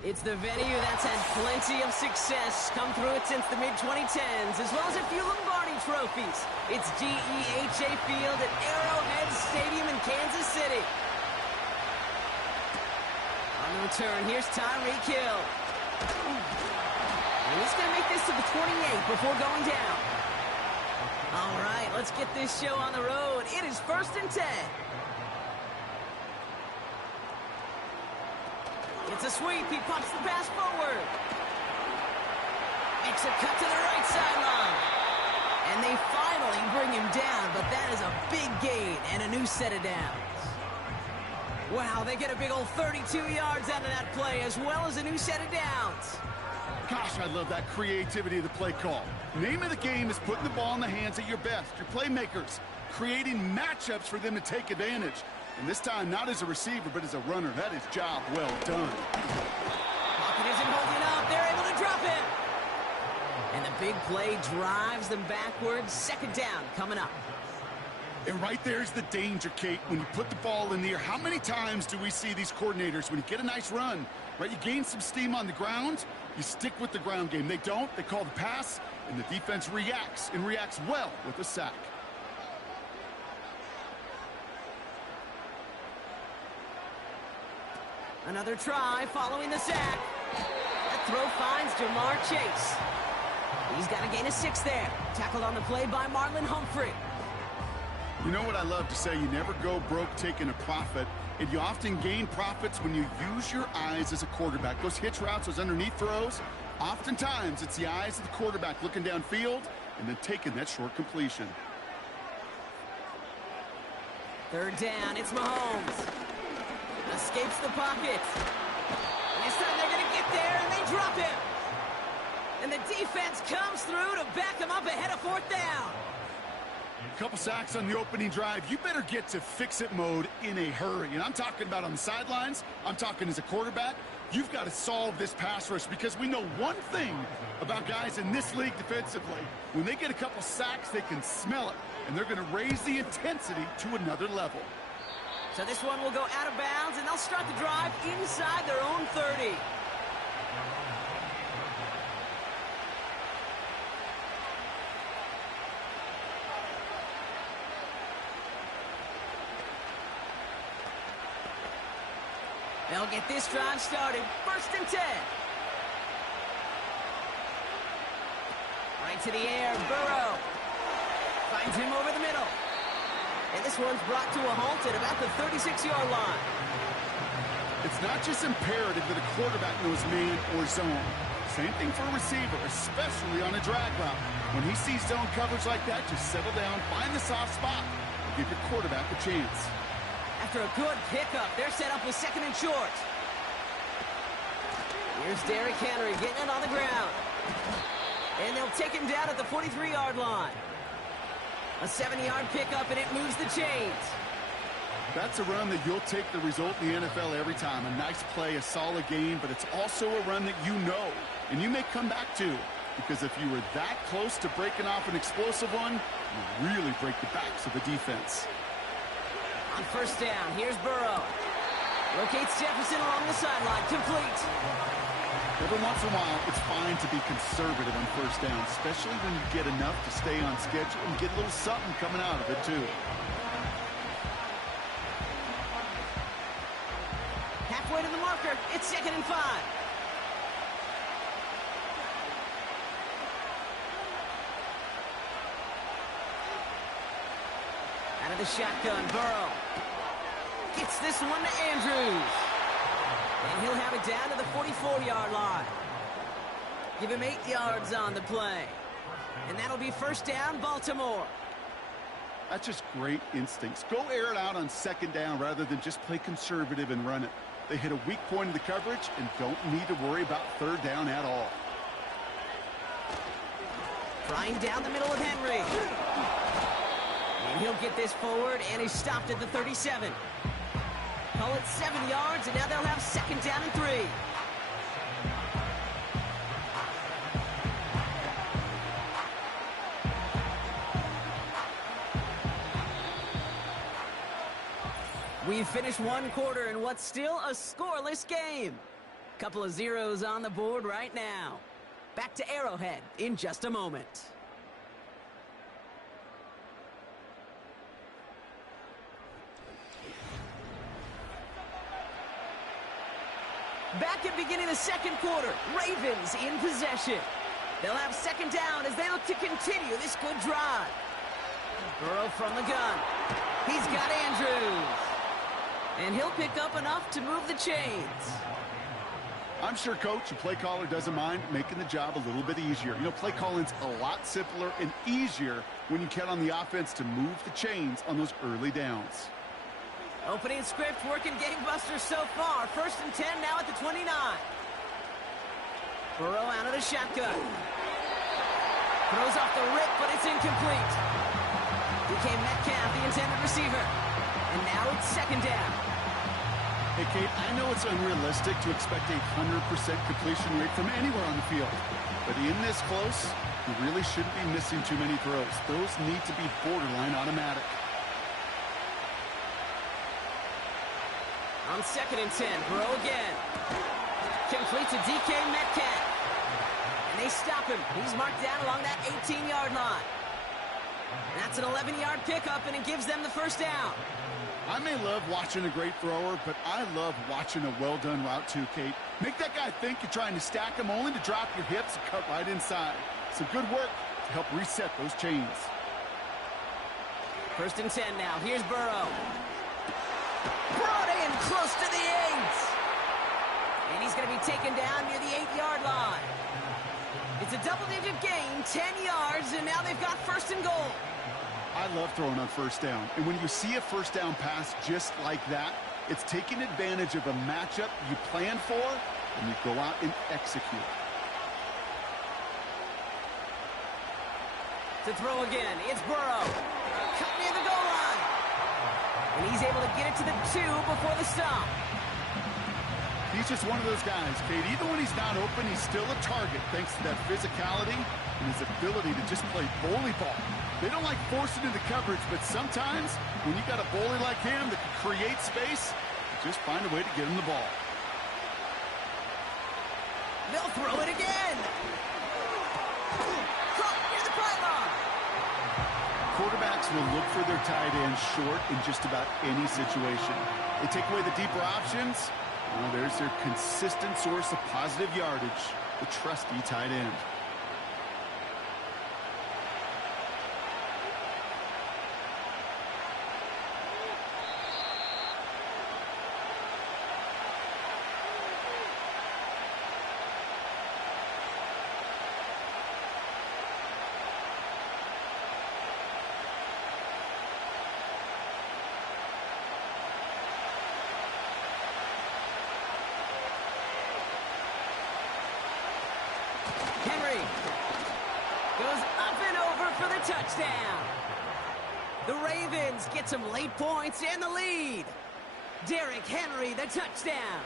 It's the venue that's had plenty of success, come through it since the mid-2010s, as well as a few Lombardi trophies. It's GEHA Field at Arrowhead Stadium in Kansas City. On the return, here's Tyreek Hill. And he's going to make this to the 28 before going down. All right, let's get this show on the road. It is 1st and 10. It's a sweep. He pops the pass forward. Makes a cut to the right sideline. And they finally bring him down, but that is a big gain and a new set of downs. Wow, they get a big old 32 yards out of that play, as well as a new set of downs. Gosh, I love that creativity of the play call. Name of the game is putting the ball in the hands of your best, your playmakers, creating matchups for them to take advantage. And this time, not as a receiver, but as a runner. That is job well done. Pocket isn't holding up. They're able to drop it. And the big play drives them backwards. 2nd down coming up. And right there's the danger, Kate. When you put the ball in the air, how many times do we see these coordinators, when you get a nice run, right, you gain some steam on the ground, you stick with the ground game. They don't. They call the pass, and the defense reacts, and reacts well with a sack. Another try following the sack. That throw finds Jamar Chase. He's got to gain a 6 there. Tackled on the play by Marlon Humphrey. You know what I love to say? You never go broke taking a profit, and you often gain profits when you use your eyes as a quarterback. Those hitch routes, those underneath throws, oftentimes it's the eyes of the quarterback looking downfield and then taking that short completion. 3rd down, it's Mahomes. Escapes the pocket. And this time they're going to get there, and they drop him. And the defense comes through to back him up ahead of 4th down. A couple sacks on the opening drive. You better get to fix-it mode in a hurry. And I'm talking about on the sidelines. I'm talking as a quarterback. You've got to solve this pass rush, because we know one thing about guys in this league defensively. When they get a couple sacks, they can smell it, and they're going to raise the intensity to another level. So this one will go out of bounds, and they'll start the drive inside their own 30. They'll get this drive started. 1st and 10. Right to the air, Burrow. Finds him over the middle. And this one's brought to a halt at about the 36-yard line. It's not just imperative that a quarterback knows man or zone. Same thing for a receiver, especially on a drag route. When he sees zone coverage like that, just settle down, find the soft spot, and give your quarterback a chance. After a good pickup, they're set up with 2nd and short. Here's Derrick Henry getting it on the ground. And they'll take him down at the 43-yard line. A 7-yard pickup, and it moves the chains. That's a run that you'll take the result in the NFL every time. A nice play, a solid game, but it's also a run that you know, and you may come back to. Because if you were that close to breaking off an explosive one, you really break the backs of the defense. On 1st down, here's Burrow. Locates Jefferson along the sideline, complete. Every once in a while, it's fine to be conservative on 1st down, especially when you get enough to stay on schedule and get a little something coming out of it, too. Halfway to the marker, it's 2nd and 5. Out of the shotgun, Burrow. Gets this one to Andrews. And he'll have it down to the 44-yard line. Give him 8 yards on the play. And that'll be 1st down, Baltimore. That's just great instincts. Go air it out on 2nd down rather than just play conservative and run it. They hit a weak point in the coverage and don't need to worry about 3rd down at all. Trying down the middle with Henry. And he'll get this forward, and he's stopped at the 37. Call it 7 yards, and now they'll have 2nd down and 3. We've finished one quarter in what's still a scoreless game. Couple of zeros on the board right now. Back to Arrowhead in just a moment. Back at beginning of the second quarter, Ravens in possession. They'll have second down as they look to continue this good drive. Burrow from the gun. He's got Andrews. And he'll pick up enough to move the chains. I'm sure coach and play caller doesn't mind making the job a little bit easier. You know, play calling's a lot simpler and easier when you count on the offense to move the chains on those early downs. Opening script working gangbusters so far. 1st and 10 now at the 29. Burrow out of the shotgun. Throws off the rip, but it's incomplete. DK Metcalf, the intended receiver. And now it's second down. Hey, Kate, I know it's unrealistic to expect a 100% completion rate from anywhere on the field. But in this close, you really shouldn't be missing too many throws. Those need to be borderline automatic. On 2nd and 10, Burrow again. Complete to DK Metcalf. And they stop him. He's marked down along that 18-yard line. And that's an 11-yard pickup, and it gives them the first down. I may love watching a great thrower, but I love watching a well-done route too, Kate. Make that guy think you're trying to stack him only to drop your hips and cut right inside. Some good work to help reset those chains. 1st and 10 now. Here's Burrow. Brought in close to the 8. And he's going to be taken down near the 8-yard line. It's a double-digit gain, 10 yards, and now they've got 1st and goal. I love throwing on 1st down. And when you see a 1st down pass just like that, it's taking advantage of a matchup you plan for, and you go out and execute. To throw again, it's Burrow. Cut near the goal line. And he's able to get it to the 2 before the stop. He's just one of those guys, Kate. Even when he's not open, he's still a target thanks to that physicality and his ability to just play bully ball. They don't like forcing into coverage, but sometimes when you got a bully like him that can create space, just find a way to get him the ball. They'll throw it again. Caught near the pylon. Quarterbacks will look for their tight end short in just about any situation. They take away the deeper options. Well, there's their consistent source of positive yardage, the trusty tight end. Henry goes up and over for the touchdown. The Ravens get some late points and the lead. Derrick Henry, the touchdown.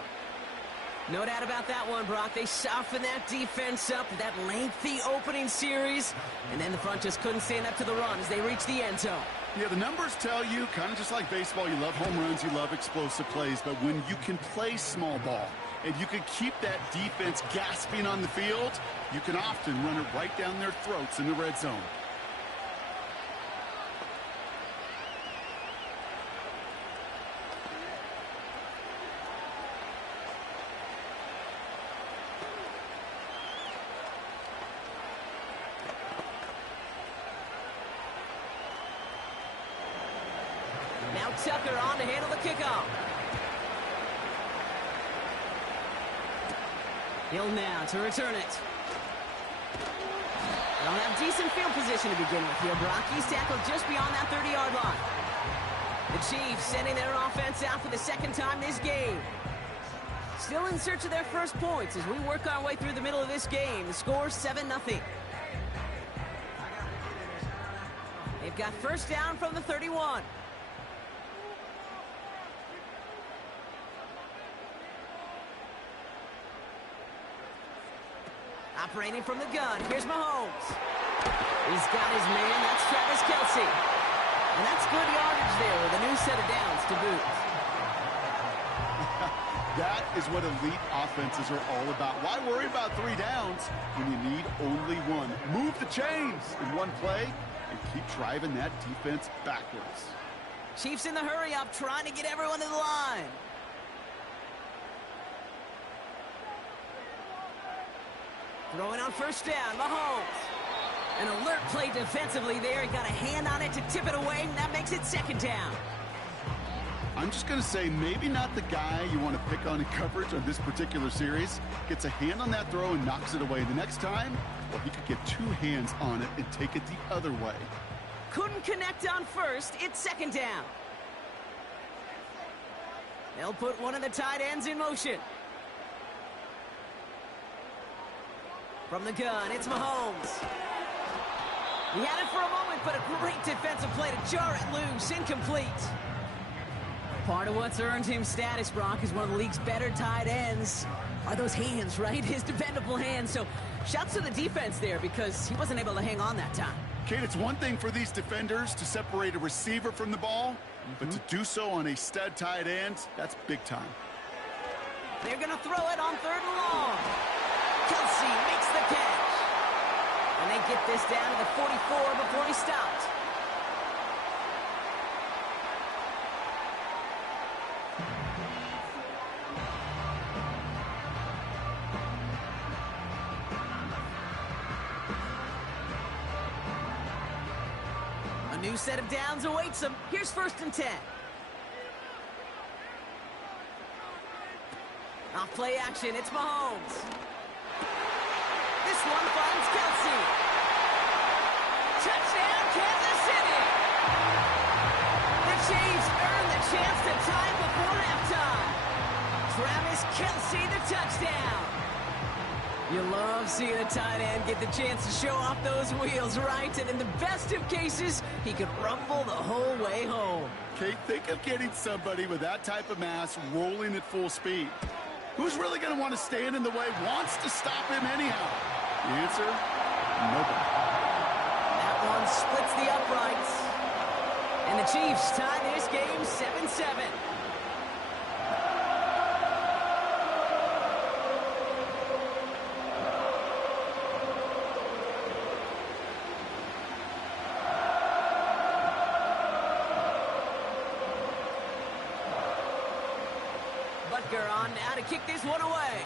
No doubt about that one, Brock. They softened that defense up with that lengthy opening series, and then the front just couldn't stand up to the run as they reached the end zone. Yeah, the numbers tell you, kind of just like baseball, you love home runs, you love explosive plays, but when you can play small ball and you can keep that defense gasping on the field, you can often run it right down their throats in the red zone. Now Tucker on to handle the kickoff. Hill now to return it. They'll have decent field position to begin with here. Brock, he's tackled just beyond that 30-yard line. The Chiefs sending their offense out for the second time this game. Still in search of their first points as we work our way through the middle of this game. The score 7-0. They've got first down from the 31. Operating from the gun, here's Mahomes. He's got his man, that's Travis Kelce. And that's good yardage there with a new set of downs to boot. That is what elite offenses are all about. Why worry about 3 downs when you need only 1? Move the chains in one play and keep driving that defense backwards. Chiefs in the hurry-up, trying to get everyone to the line. Throwing on first down, Mahomes. An alert play defensively there. He got a hand on it to tip it away, and that makes it 2nd down. I'm just going to say maybe not the guy you want to pick on in coverage on this particular series. Gets a hand on that throw and knocks it away. The next time, well, he could get 2 hands on it and take it the other way. Couldn't connect on first. It's 2nd down. They'll put one of the tight ends in motion. From the gun, it's Mahomes. He had it for a moment, but a great defensive play to jar it loose. Incomplete. Part of what's earned him status, Brock, is one of the league's better tight ends. Are those hands, right? His dependable hands. So shouts to the defense there because he wasn't able to hang on that time. Kate, it's one thing for these defenders to separate a receiver from the ball, but to do so on a stud tight end, that's big time. They're going to throw it on 3rd and long. Kelsey makes the catch. And they get this down to the 44 before he stopped. A new set of downs awaits him. Here's 1st and 10. Off play action, it's Mahomes. This one finds Kelsey. Touchdown, Kansas City! The Chiefs earn the chance to tie before halftime. Travis Kelsey, the touchdown. You love seeing a tight end get the chance to show off those wheels, right? And in the best of cases, he could rumble the whole way home. Kate, think of getting somebody with that type of mass rolling at full speed. Who's really going to want to stand in the way, wants to stop him anyhow? The answer, nobody. That one splits the uprights. And the Chiefs tie this game 7-7. Butker on now to kick this one away.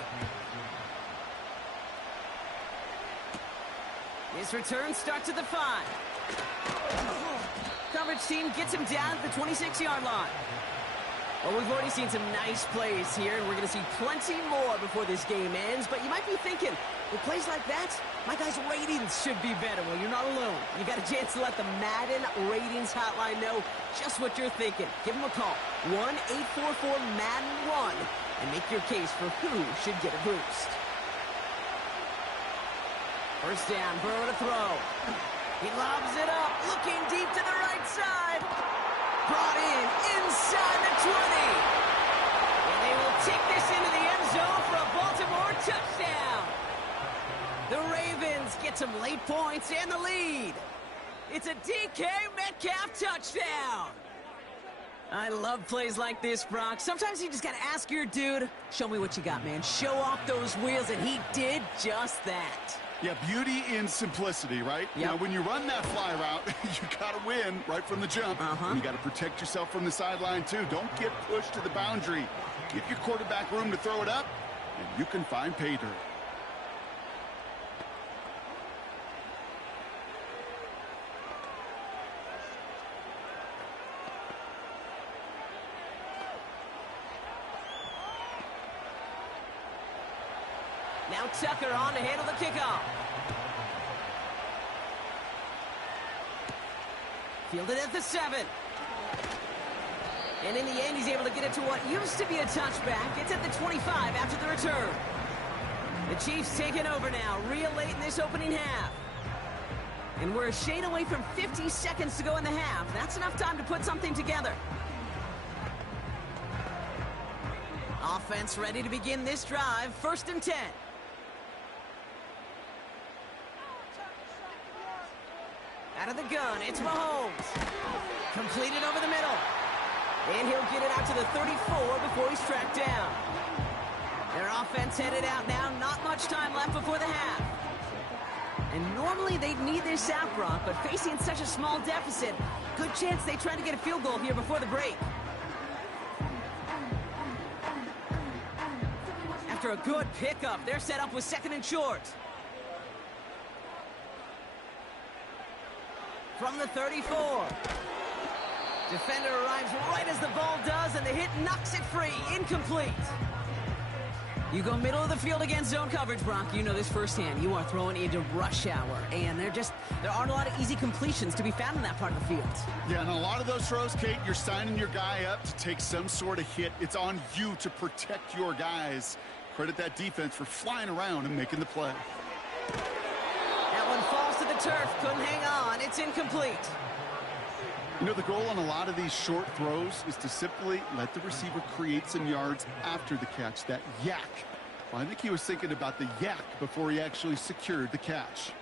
His return starts at the 5. Coverage team gets him down at the 26-yard line. Well, we've already seen some nice plays here, and we're going to see plenty more before this game ends. But you might be thinking, with plays like that, my guys' ratings should be better. Well, you're not alone. You got a chance to let the Madden Ratings Hotline know just what you're thinking. Give them a call, 1-844-MADDEN-1, and make your case for who should get a boost. First down, Burrow to throw. He lobs it up, looking deep to the right side. Brought in inside the 20. And they will take this into the end zone for a Baltimore touchdown. The Ravens get some late points and the lead. It's a DK Metcalf touchdown. I love plays like this, Brock. Sometimes you just got to ask your dude, show me what you got, man. Show off those wheels, and he did just that. Yeah, beauty in simplicity, right? Yep. Now, when you run that fly route, you got to win right from the jump. And you got to protect yourself from the sideline, too. Don't get pushed to the boundary. Give your quarterback room to throw it up, and you can find pay dirt. Now Tucker on to handle the kickoff. Fielded at the 7. And in the end, he's able to get it to what used to be a touchback. It's at the 25 after the return. The Chiefs taking over now, real late in this opening half. And we're a shade away from 50 seconds to go in the half. That's enough time to put something together. Offense ready to begin this drive. 1st and 10. Out of the gun, it's Mahomes. Completed over the middle. And he'll get it out to the 34 before he's tracked down. Their offense headed out now. Not much time left before the half. And normally they'd need this out, Brock, but facing such a small deficit, good chance they try to get a field goal here before the break. After a good pickup, they're set up with 2nd and short. From the 34. Defender arrives right as the ball does, and the hit knocks it free. Incomplete. You go middle of the field against zone coverage, Brock. You know this firsthand. You are throwing into rush hour, and there aren't a lot of easy completions to be found in that part of the field. Yeah, and a lot of those throws, Kate, you're signing your guy up to take some sort of hit. It's on you to protect your guys. Credit that defense for flying around and making the play. That one falls to the turf. Couldn't hang on. It's incomplete. You know, the goal on a lot of these short throws is to simply let the receiver create some yards after the catch, that yak. Well, I think he was thinking about the yak before he actually secured the catch.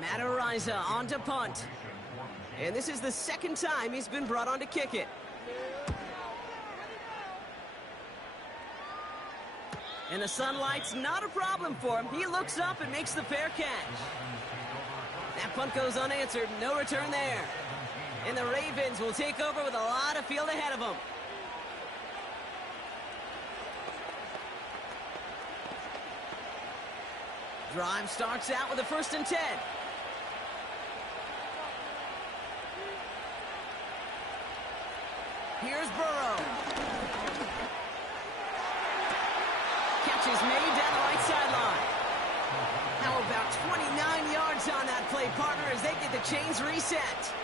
Matt Ariza on to punt. And this is the 2nd time he's been brought on to kick it. And the sunlight's not a problem for him. He looks up and makes the fair catch. That punt goes unanswered. No return there. And the Ravens will take over with a lot of field ahead of them. Drive starts out with a 1st and 10. Here's Burrow. Catch is made down the right sideline. How about 29 yards on that play, partner, as they get the chains reset.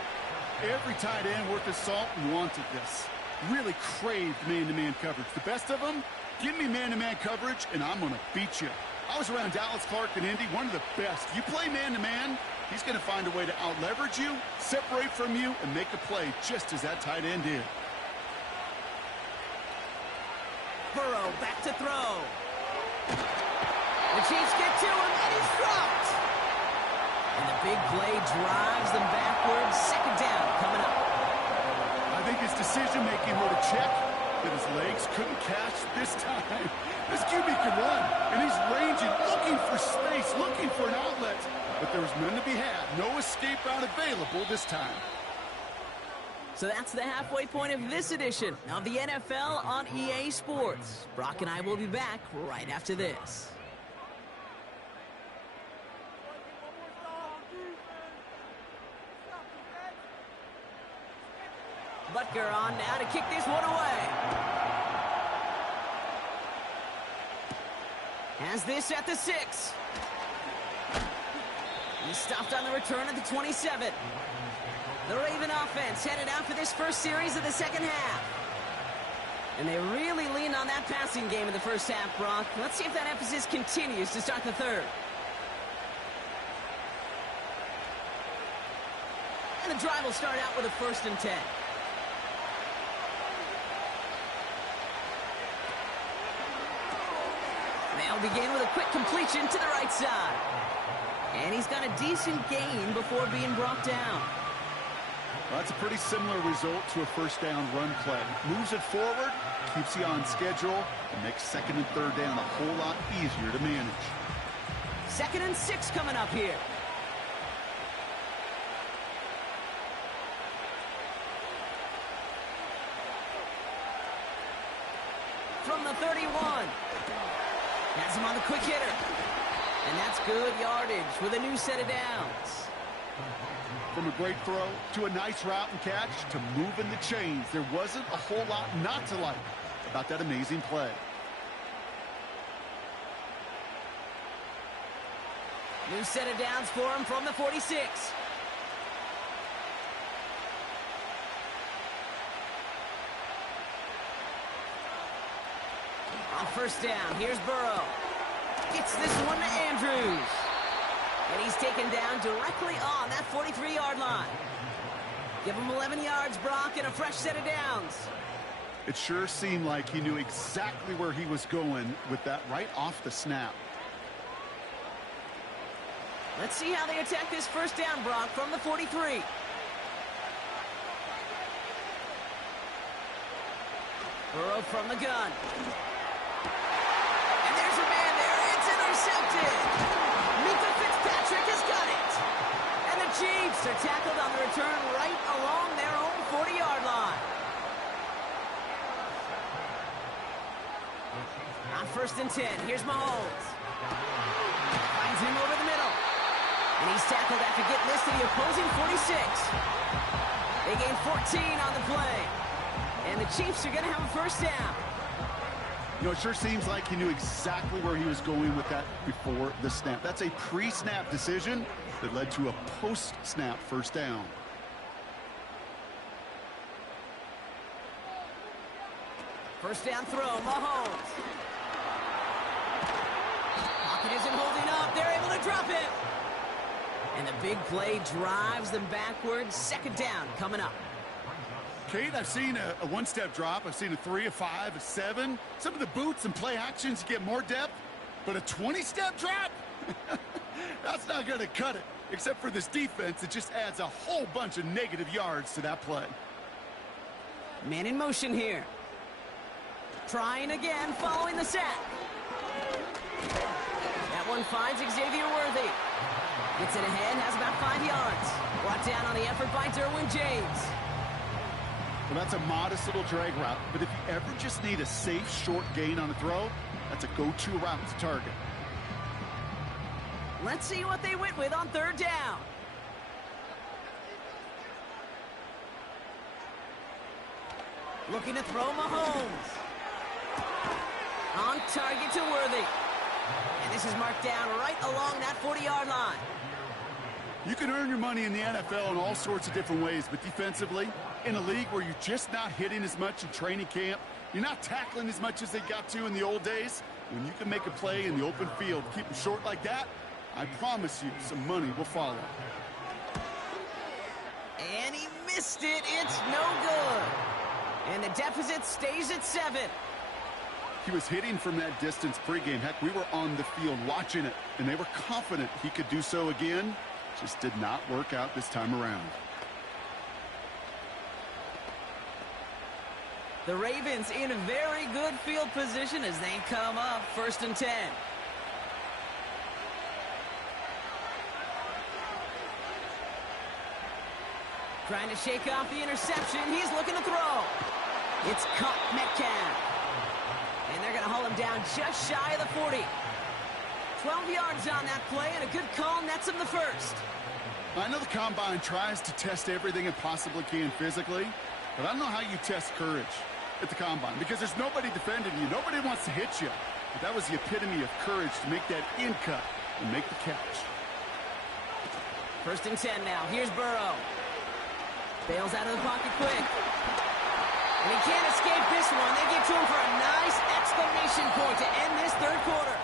Every tight end worth his salt wanted this. Really craved man-to-man coverage. The best of them, give me man-to-man coverage, and I'm going to beat you. I was around Dallas Clark and Indy, one of the best. You play man-to-man, he's going to find a way to out-leverage you, separate from you, and make a play just as that tight end did. Burrow back to throw. The Chiefs get to him, and he's dropped. And the big play drives them backwards. 2nd down coming up. I think his decision-making wrote a check that his legs couldn't catch this time. This QB can run, and he's ranging, looking for space, looking for an outlet. But there was none to be had. No escape route available this time. So that's the halfway point of this edition of the NFL on EA Sports. Brock and I will be back right after this. Butker on now to kick this one away. Has this at the 6. He stopped on the return at the 27. The Raven offense headed out for this first series of the 2nd half. And they really leaned on that passing game in the first half, Brock. Let's see if that emphasis continues to start the 3rd. And the drive will start out with a 1st and 10. They'll begin with a quick completion to the right side. And he's got a decent gain before being brought down. Well, that's a pretty similar result to a 1st down run play. Moves it forward, keeps you on schedule, and makes 2nd and 3rd down a whole lot easier to manage. 2nd and 6 coming up here. From the 31. Has him on the quick hitter. And that's good yardage with a new set of downs. From a great throw to a nice route and catch to moving the chains, there wasn't a whole lot not to like about that amazing play. New set of downs for him from the 46. On 1st down, here's Burrow. Gets this one to Andrews. And he's taken down directly on that 43-yard line. Give him 11 yards, Brock, and a fresh set of downs. It sure seemed like he knew exactly where he was going with that right off the snap. Let's see how they attack this 1st down, Brock, from the 43. Burrow from the gun. And there's a man there. It's intercepted. Mika Fitzpatrick has got it. And the Chiefs are tackled on the return right along their own 40-yard line. On 1st and 10, here's Mahomes. Finds him over the middle. And he's tackled after getting this to the opposing 46. They gain 14 on the play. And the Chiefs are going to have a 1st down. You know, it sure seems like he knew exactly where he was going with that before the snap. That's a pre-snap decision that led to a post-snap 1st down. First down throw, Mahomes. Pocket isn't holding up. They're able to drop it. And the big play drives them backwards. 2nd down coming up. Kate, I've seen a one-step drop. I've seen a 3, a 5, a 7. Some of the boots and play actions get more depth, but a 20-step drop? That's not going to cut it. Except for this defense, it just adds a whole bunch of negative yards to that play. Man in motion here. Trying again, following the sack. That one finds Xavier Worthy. Gets it ahead, has about 5 yards. Brought down on the effort by Derwin James. Well, that's a modest little drag route, but if you ever just need a safe, short gain on a throw, that's a go-to route to target. Let's see what they went with on 3rd down. Looking to throw Mahomes. On target to Worthy. And this is marked down right along that 40-yard line. You can earn your money in the NFL in all sorts of different ways, but defensively, in a league where you're just not hitting as much in training camp, you're not tackling as much as they got to in the old days, when you can make a play in the open field, keep them short like that, I promise you some money will follow. And he missed it. It's no good. And the deficit stays at 7. He was hitting from that distance pregame. Heck, we were on the field watching it, and they were confident he could do so again. Just did not work out this time around. The Ravens in a very good field position as they come up 1st and 10. Trying to shake off the interception. He's looking to throw. It's caught Metcalf. And they're going to haul him down just shy of the 40. 12 yards on that play, and a good call nets him the 1st. I know the Combine tries to test everything it possibly can physically, but I don't know how you test courage at the Combine because there's nobody defending you. Nobody wants to hit you. But that was the epitome of courage to make that in cut and make the catch. 1st and 10 now. Here's Burrow. Bails out of the pocket quick. And he can't escape this one. They get to him for a nice exclamation point to end this 3rd quarter.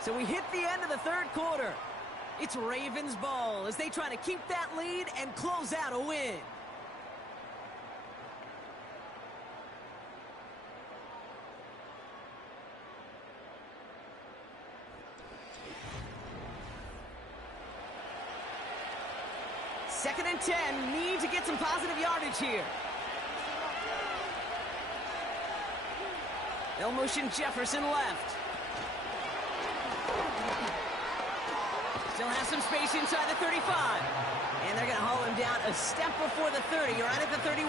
So we hit the end of the 3rd quarter. It's Ravens ball as they try to keep that lead and close out a win. Second and 10, need to get some positive yardage here. They'll motion Jefferson left. Still has some space inside the 35. And they're going to haul him down a step before the 30, right at the 31.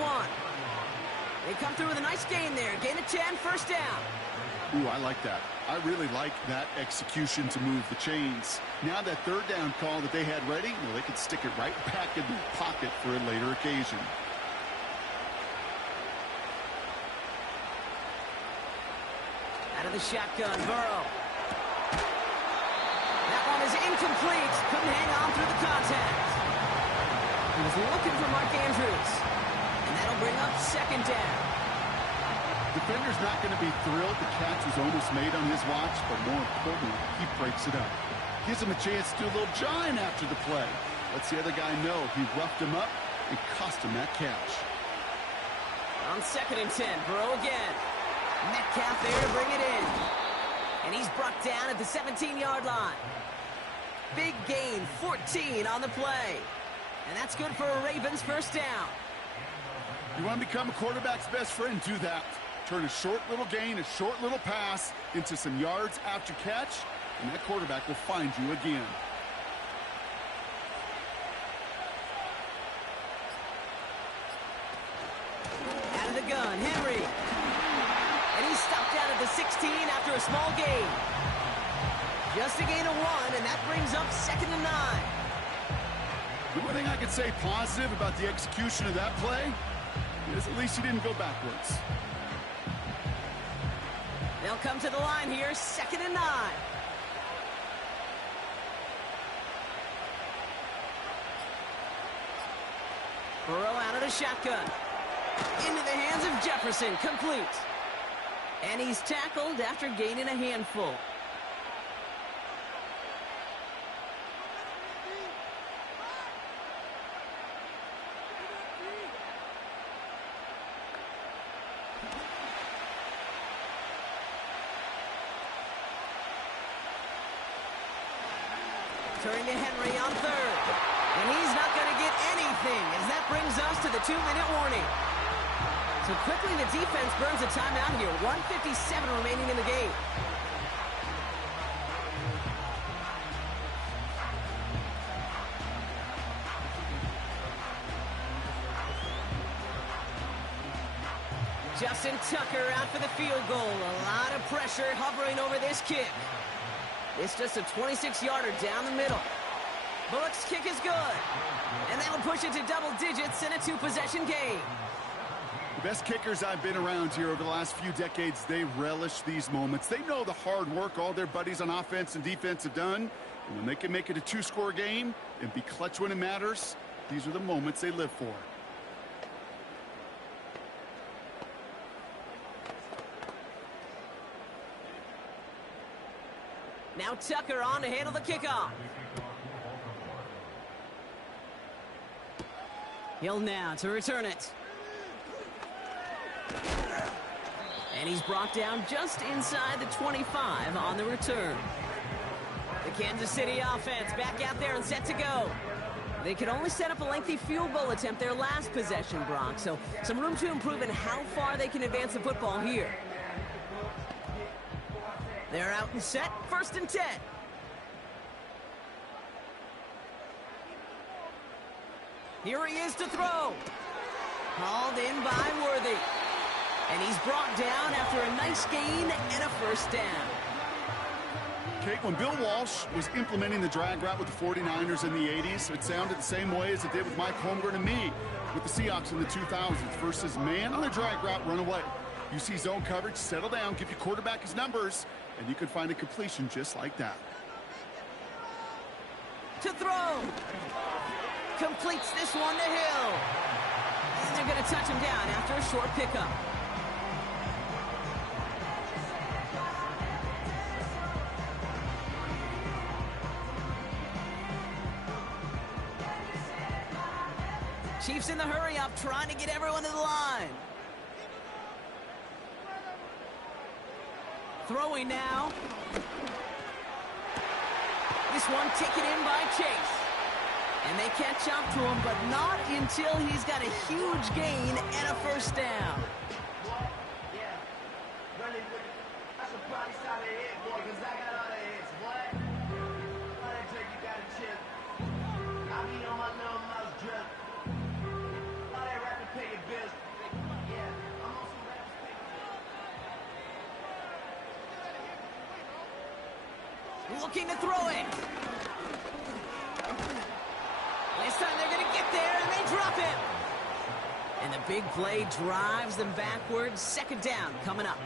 They come through with a nice gain there. Gain of 10, 1st down. Ooh, I like that. I really like that execution to move the chains. Now that 3rd down call that they had ready, well, they could stick it right back in the pocket for a later occasion. Out of the shotgun, Burrow. That one is incomplete. Couldn't hang on through the contact. He was looking for Mark Andrews. And that'll bring up 2nd down. Defender's not going to be thrilled the catch was almost made on his watch, but more importantly, he breaks it up. Gives him a chance to do a little jawing after the play. Lets the other guy know he roughed him up and cost him that catch. On 2nd and 10, Burrow again. Metcalf there to bring it in. And he's brought down at the 17-yard line. Big gain, 14 on the play. And that's good for a Ravens 1st down. You want to become a quarterback's best friend? Do that. Turn a short little gain, a short little pass into some yards after catch, and that quarterback will find you again. Out of the gun, Henry. And he's stopped out at the 16 after a small gain. Just a gain of 1, and that brings up 2nd and 9. The one thing I could say positive about the execution of that play is at least he didn't go backwards. They'll come to the line here, 2nd and 9. Burrow out of the shotgun. Into the hands of Jefferson, complete. And he's tackled after gaining a handful. Turning to Henry on 3rd. And he's not going to get anything as that brings us to the 2-minute warning. So quickly the defense burns a timeout here. 1:57 remaining in the game. Justin Tucker out for the field goal. A lot of pressure hovering over this kick. It's just a 26-yarder down the middle. Bullock's kick is good. And that'll push it to double digits in a 2-possession game. The best kickers I've been around here over the last few decades, they relish these moments. They know the hard work all their buddies on offense and defense have done. And when they can make it a 2-score game and be clutch when it matters, these are the moments they live for. Now Tucker on to handle the kickoff. Hill now to return it. And he's brought down just inside the 25 on the return. The Kansas City offense back out there and set to go. They could only set up a lengthy field goal attempt their last possession, Brock, so some room to improve in how far they can advance the football here. They're out and set, 1st and 10. Here he is to throw. Hauled in by Worthy. And he's brought down after a nice gain and a 1st down. Kate, when Bill Walsh was implementing the drag route with the 49ers in the 80s, it sounded the same way as it did with Mike Holmgren and me with the Seahawks in the 2000s versus man on the drag route, run away. You see zone coverage, settle down, give your quarterback his numbers, and you could find a completion just like that. To throw. Completes this one to Hill. And they're going to touch him down after a short pickup. Chiefs in the hurry-up, trying to get everyone to the line. Throwing now. This one taken in by Chase. And they catch up to him, but not until he's got a huge gain and a 1st down. Looking to throw it. This time they're going to get there, and they drop him. And the big play drives them backwards. 2nd down coming up.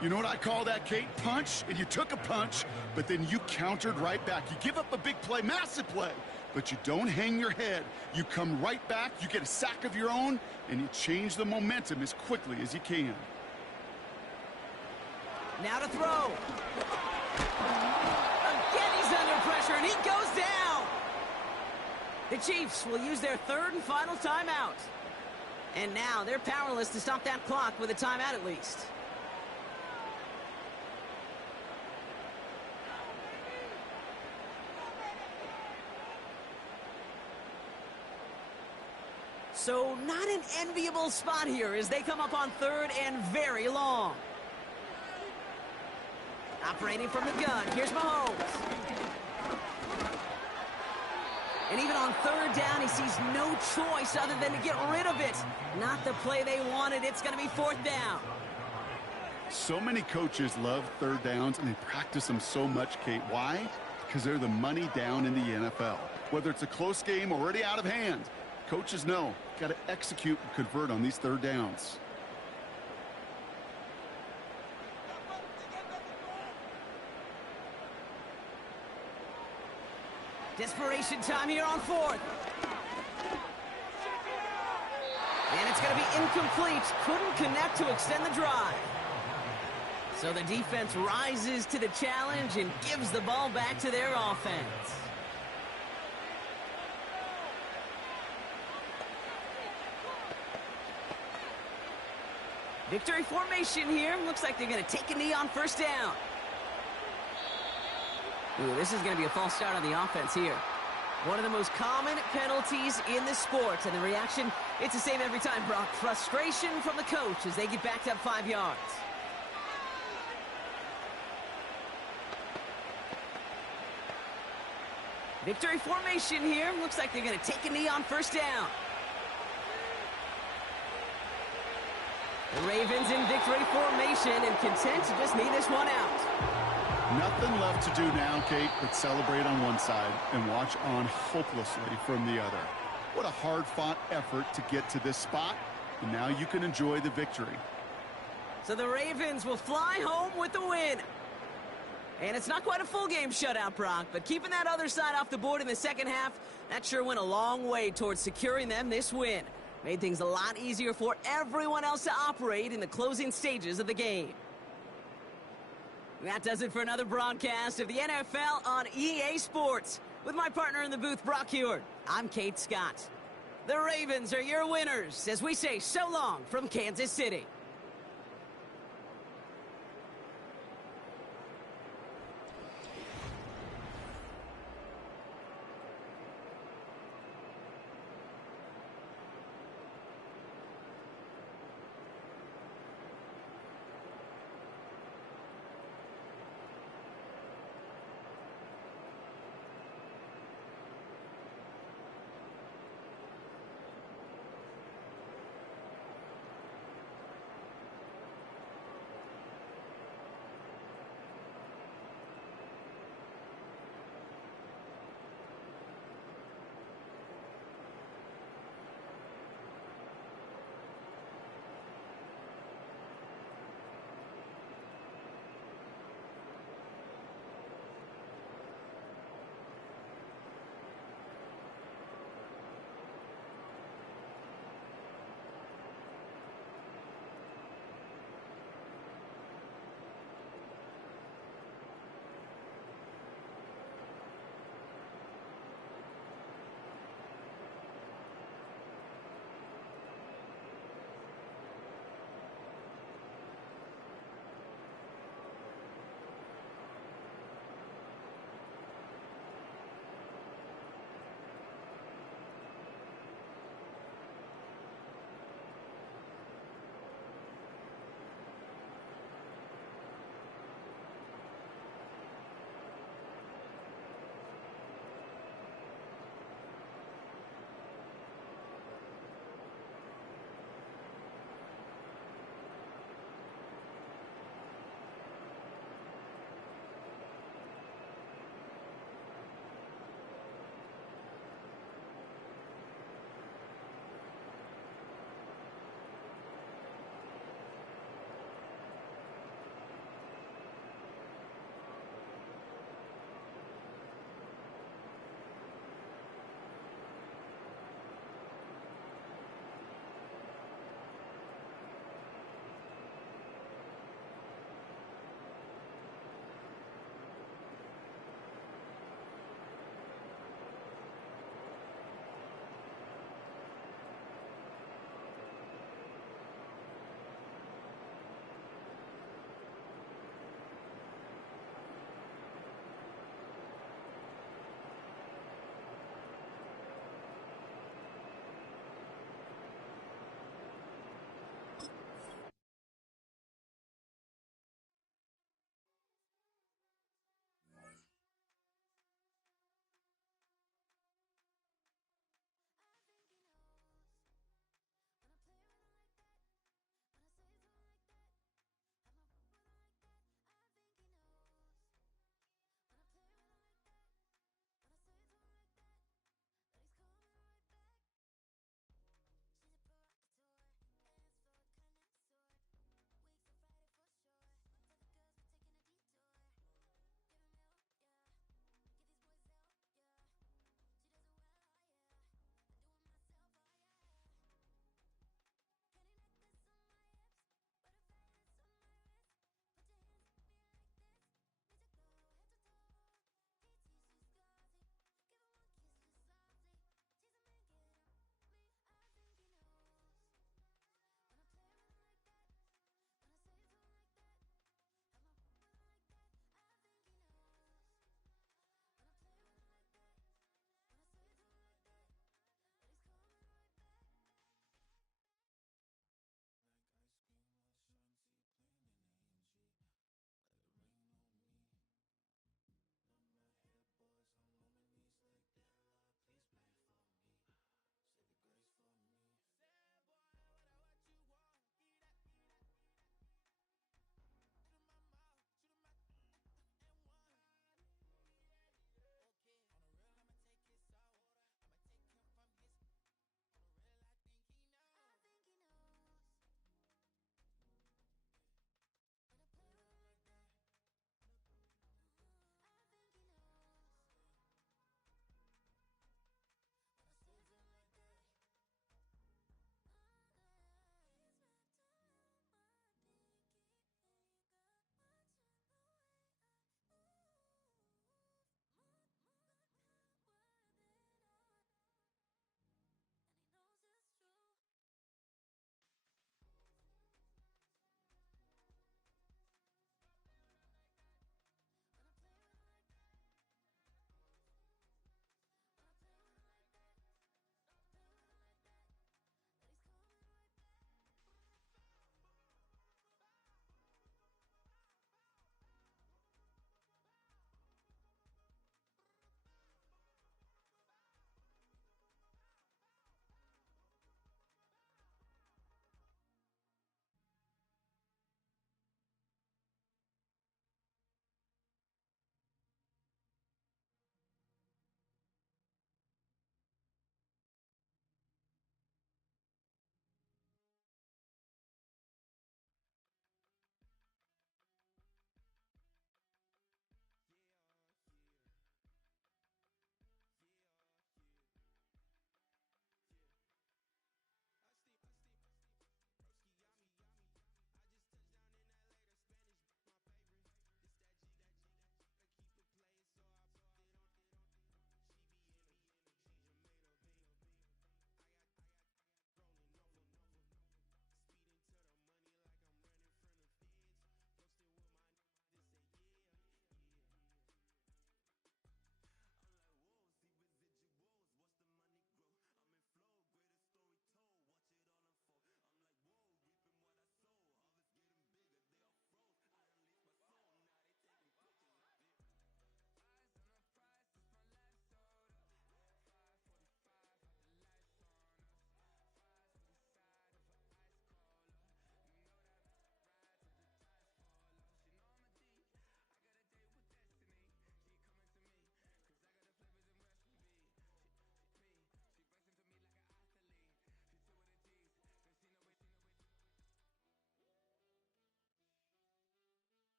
You know what I call that, Kate? Punch, and you took a punch, but then you countered right back. You give up a big play, massive play, but you don't hang your head. You come right back, you get a sack of your own, and you change the momentum as quickly as you can. Now to throw. Again, he's under pressure, and he goes down. The Chiefs will use their 3rd and final timeout. And now they're powerless to stop that clock with a timeout at least. So not an enviable spot here as they come up on third and very long. Operating from the gun, here's Mahomes. And even on third down, he sees no choice other than to get rid of it. Not the play they wanted. It's going to be fourth down. So many coaches love third downs, and they practice them so much, Kate. Why? Because they're the money down in the NFL. Whether it's a close game or already out of hand, coaches know, got to execute and convert on these third downs. Desperation time here on fourth. And it's going to be incomplete. Couldn't connect to extend the drive. So the defense rises to the challenge and gives the ball back to their offense. Victory formation here. Looks like they're going to take a knee on first down. Ooh, this is going to be a false start on the offense here. One of the most common penalties in the sport, and the reaction, it's the same every time, Brock. Frustration from the coach as they get backed up 5 yards. Victory formation here. Looks like they're going to take a knee on first down. The Ravens in victory formation and content to just knee this one out. Nothing left to do now, Kate, but celebrate on one side and watch on hopelessly from the other. What a hard-fought effort to get to this spot, and now you can enjoy the victory. So the Ravens will fly home with the win. And it's not quite a full game shutout, Brock, but keeping that other side off the board in the second half, that sure went a long way towards securing them this win. Made things a lot easier for everyone else to operate in the closing stages of the game. That does it for another broadcast of the NFL on EA Sports. With my partner in the booth, Brock Huard, I'm Kate Scott. The Ravens are your winners as we say so long from Kansas City.